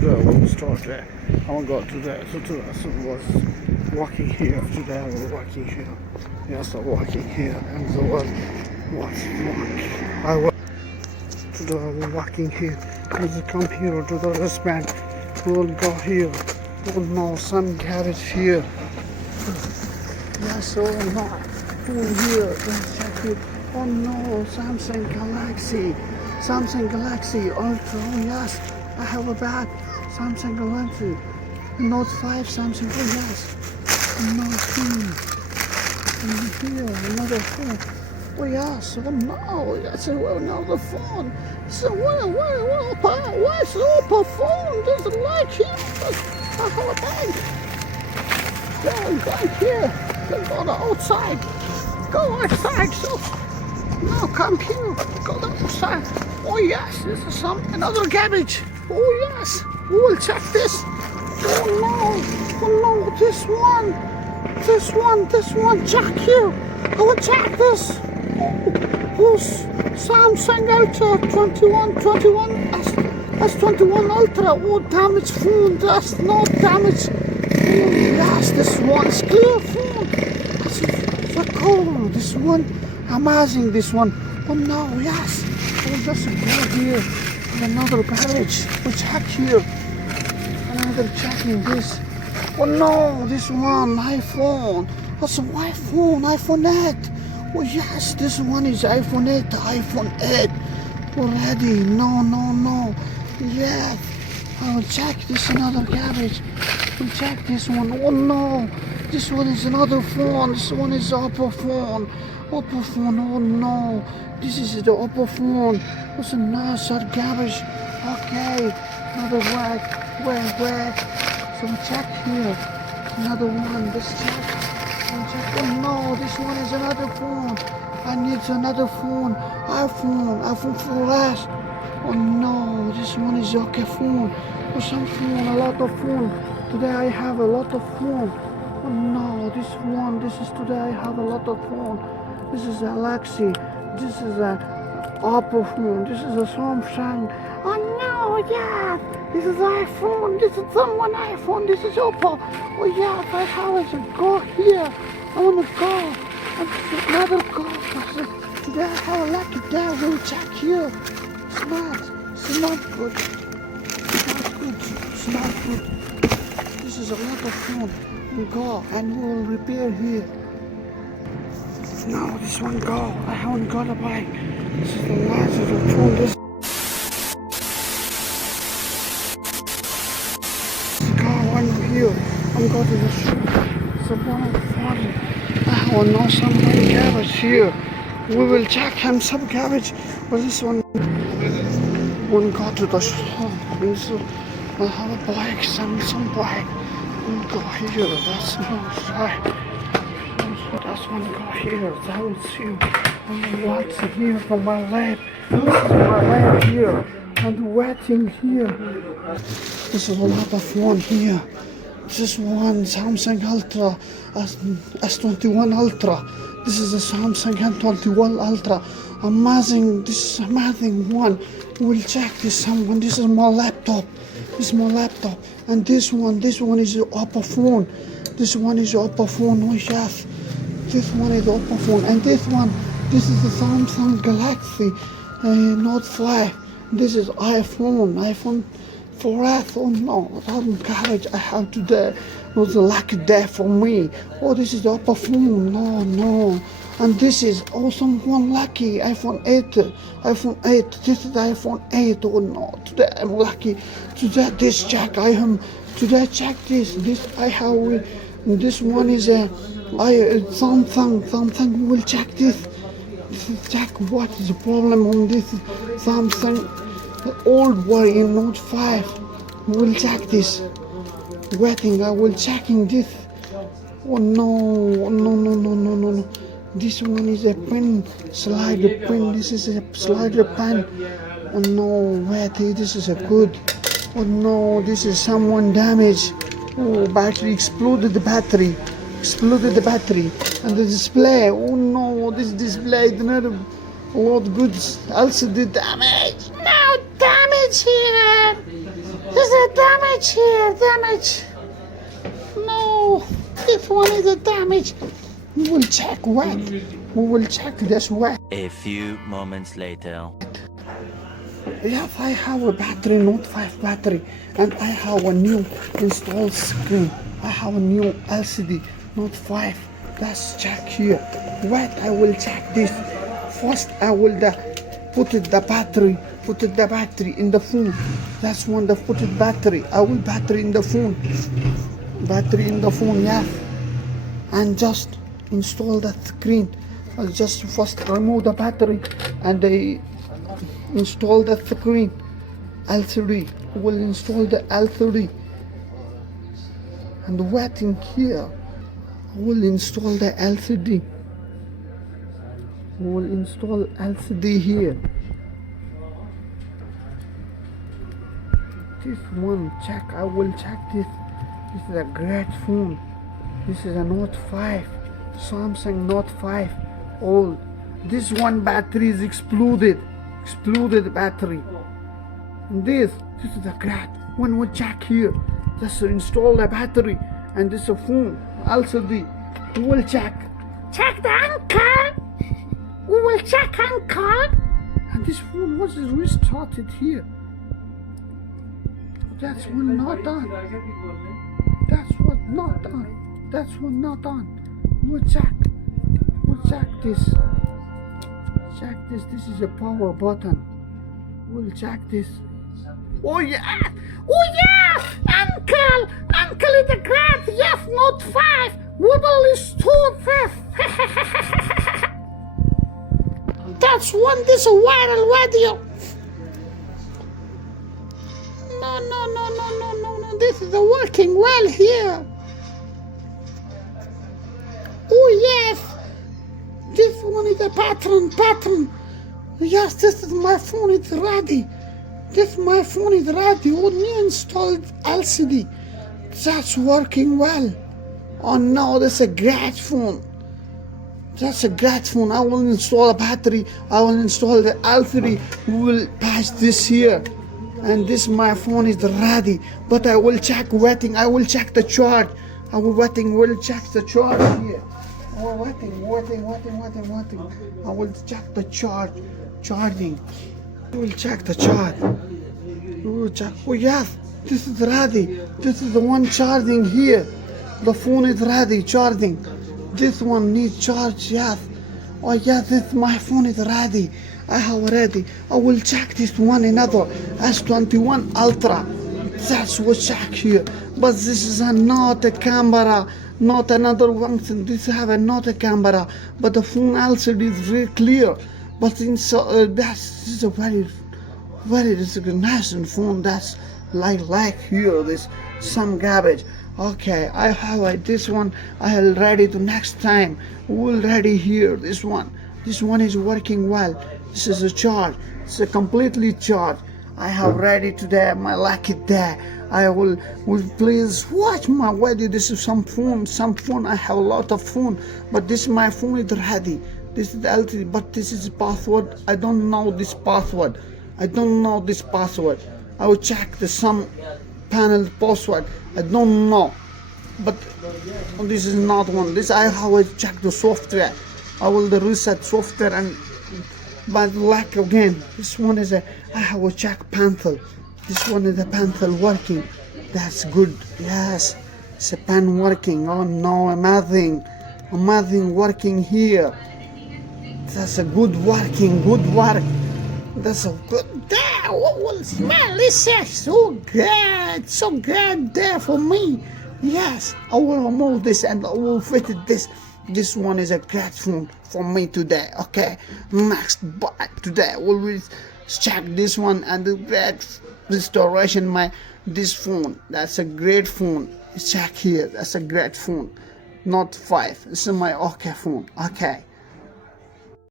today we'll start there. I won't go today. So today I was walking here. Today we're walking here. Yes, I'm walking here. And the world was walk. I was today we're walking here. We'll come here to the wristband. We'll go here. Oh no, some garage here. Yes, oh no. Oh here. Let's check it. Oh no, Samsung Galaxy Ultra. Oh yes, I have a bad Samsung Galaxy Note 5 Samsung. Oh yes, Note 2. And here another phone. Oh yes, oh no, yes, another phone. So where's the Oppo phone? Doesn't like it. I have a bag. Go here. Go to outside. Go outside. So. No, come here. Go to the side. Oh yes, this is another garbage. Oh yes, we will check this. Oh no, this one. Check here. I will check this. Who's Samsung Ultra 21 S21 Ultra? Oh, damaged phone. That's not damaged. Oh yes, this one is clear phone. That's so cool. This one. Amazing, this one. Oh no, yes. Oh, just go here. Another garage. We check here. Another checking this. Oh no, this one, iPhone. That's an iPhone 8. Oh yes, this one is iPhone 8, iPhone 8. Already, no. Yes. I will check this another garage. We'll check this one. Oh no, this one is another phone. This one is Oppo phone. Oh no, this is the Oppo phone. What's a nice garbage? Okay, another whack. So we check here. Another one, let's check. Oh no, this one is another phone. I need another phone. iPhone 4S. Oh no, this one is okay phone. Oh, some phone, a lot of phone. Today I have a lot of phone. Oh no, this is today I have a lot of phone. This is a Galaxy. This is a Oppo phone. This is a Samsung. Oh no, yeah. This is iPhone. This is someone iPhone. This is Oppo. Oh yeah, I have to go here. I want to go. And another go. Today I have a lucky day. We'll check here. It's not good. It's not good. This is a lot of phone. We'll go and we'll repair here. No, this one go. I haven't got a bike. This is the last of the phone. This go on here. I'm going to the shop. So one funny. I haven't know some garbage here. We will check him some garbage. But this one go to the shop. And so I have a bike, some bike. We'll go here. That's no side. That's one go here. That will see what's here for my lab. This is my lab here. And waiting here. This is a lot of one here. This is one Samsung Ultra S21 Ultra. This is a Samsung S21 Ultra. Amazing. This is amazing one. We'll check this someone. This is my laptop. This is my laptop. And this one is the Oppo phone. This one is the Oppo phone. Oh yes. This one is the Oppo phone. And this is the Samsung Galaxy Note 5. This is iPhone 4S. Oh no, that garage I have today was a lucky day for me. Oh, this is the Oppo phone. No. And this is also one lucky iPhone 8. This is the iPhone 8. Oh no, today I'm lucky. Today this check I am. Today check this. This I have. This one is a Samsung. Will check this. Check what is the problem on this Samsung. The old one in Note 5. We'll check this. Waiting. I will checking this. Oh no. This one is a pen, slider pen. This is a slider pen. Oh no, wait, this is a good. Oh no, this is someone damaged. Oh, battery exploded the battery. And the display. Oh no, this display did not what goods also did damage. No damage here. There's a damage here, damage. No, this one is a damage. We will check what. We will check this what. A few moments later. Yes, I have a battery, Note 5 battery, and I have a new installed screen. I have a new LCD, Note 5. Let's check here. Wait, I will check this. First, I will put the battery in the phone. That's one, the put it battery. I will battery in the phone. Battery in the phone, yeah. And just install that screen. I'll just first remove the battery and install the screen. LCD. We'll install the LCD. And waiting here. We'll install the LCD. We'll install LCD here. This one, check. I will check this. This is a great phone. This is a Note 5. Samsung Note 5. Old. This one battery is exploded. Exploded battery. And this is a great one. We'll check here. Just install the battery. And this is a phone. LCD. We will check. Check the uncle. We will check uncle. And this phone was restarted here. That's one not on. That's what not on. That's one not on. We'll check. We'll check this. Check this. This is a power button. We'll check this. Oh yeah! Oh yeah! Uncle! Uncle is a great! Yes, Note 5! We will restore this! That's one, this is a viral video! No, this is working well here! Oh yes! This one is a pattern! Yes, this is my phone, it's ready! My phone is ready. Only installed LCD. That's working well. Oh no, that's a great phone. That's a great phone. I will install a battery. I will install the LCD. We will patch this here. And this my phone is ready. But I will check waiting. I will check the charge. I will waiting. Will check the charge here. Oh, waiting. I will check the charging. We'll check the charge. We'll check. Oh yes, this is ready. This is the one charging here. The phone is ready, charging. This one needs charge, yes. Oh yes, this my phone is ready. I have ready. I will check this one, another S21 Ultra. That's what check here. But this is not a camera, not another one. This have not a camera, but the phone LCD is very clear. But this is a very nice phone. That's like here this some garbage. Okay, I have this one. I will ready to next time. We'll ready here. This one is working well. This is a charge. It's a completely charged. I have ready today. My lucky day. I will please watch my video. This is some phone. I have a lot of phone, but this my phone is ready. This is the LTE, but this is password. I don't know this password. I will check the some panel password. I don't know. But this is not one. This I will check the software. I will reset software and but like again. This one is I have a check pencil. This one is a pencil working. That's good. Yes. It's a pen working. Oh no, amazing working here. That's a good work. That's a good day. What will smell? This is so good there for me. Yes, I will remove this and I will fit it this. This one is a great phone for me today. Okay, next but today we'll check this one and the great restoration this phone. That's a great phone. Check here. That's a great phone. Note 5. This is my okay phone. Okay.